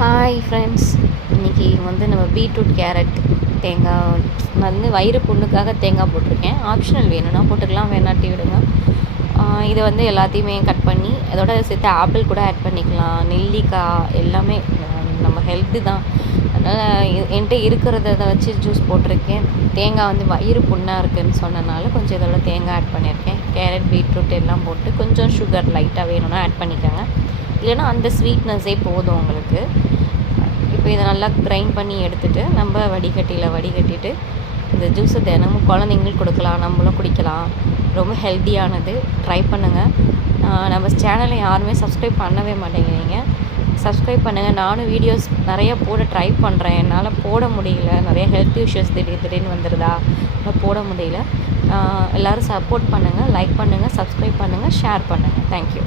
Hi friends, இன்றைக்கி நம்ம beetroot carrot தேங்காய் வயிறு புண்ணுக்காக தேங்காய் போட்டிருக்கேன். ஆப்ஷனல் வேணும்னா போட்டுக்கலாம், வேணாட்டி விடுங்க. இதை எல்லாத்தையுமே கட் பண்ணி அதோட சேர்த்து ஆப்பிள் கூட ஆட் பண்ணிக்கலாம். நெல்லிக்காய் எல்லாமே நம்ம ஹெல்த்து தான். அதனால் என்கிட்ட இருக்கிறத வச்சு ஜூஸ் போட்டிருக்கேன். தேங்காய் வயிறு புண்ணாக இருக்குதுன்னு சொன்னனால கொஞ்சம் இதோட தேங்காய் ஆட் பண்ணியிருக்கேன். கேரட் பீட்ரூட் எல்லாம் போட்டு கொஞ்சம் சுகர் லைட்டாக வேணும்னா ஆட் பண்ணிக்கோங்க. இல்லைன்னா அந்த ஸ்வீட்னஸே போதும் உங்களுக்கு. இப்போ இதை நல்லா கிரைண்ட் பண்ணி எடுத்துகிட்டு நம்ம வடிகட்டிட்டு இந்த ஜூஸை தினமும் குழந்தைங்களுக்கு கொடுக்கலாம், நம்மளும் குடிக்கலாம். ரொம்ப ஹெல்த்தியானது. ட்ரை பண்ணுங்கள். நம்ம சேனலை யாருமே சப்ஸ்கிரைப் பண்ணவே மாட்டேங்கிறீங்க. சப்ஸ்கிரைப் பண்ணுங்கள். நானும் வீடியோஸ் நிறையா போட ட்ரை பண்ணுறேன், என்னால் போட முடியல. நிறைய ஹெல்த் இஷ்யூஸ் திடீர்னு வந்துடுதா, போட முடியல. எல்லோரும் சப்போர்ட் பண்ணுங்கள், லைக் பண்ணுங்கள், சப்ஸ்கிரைப் பண்ணுங்கள், ஷேர் பண்ணுங்கள். தேங்க்யூ.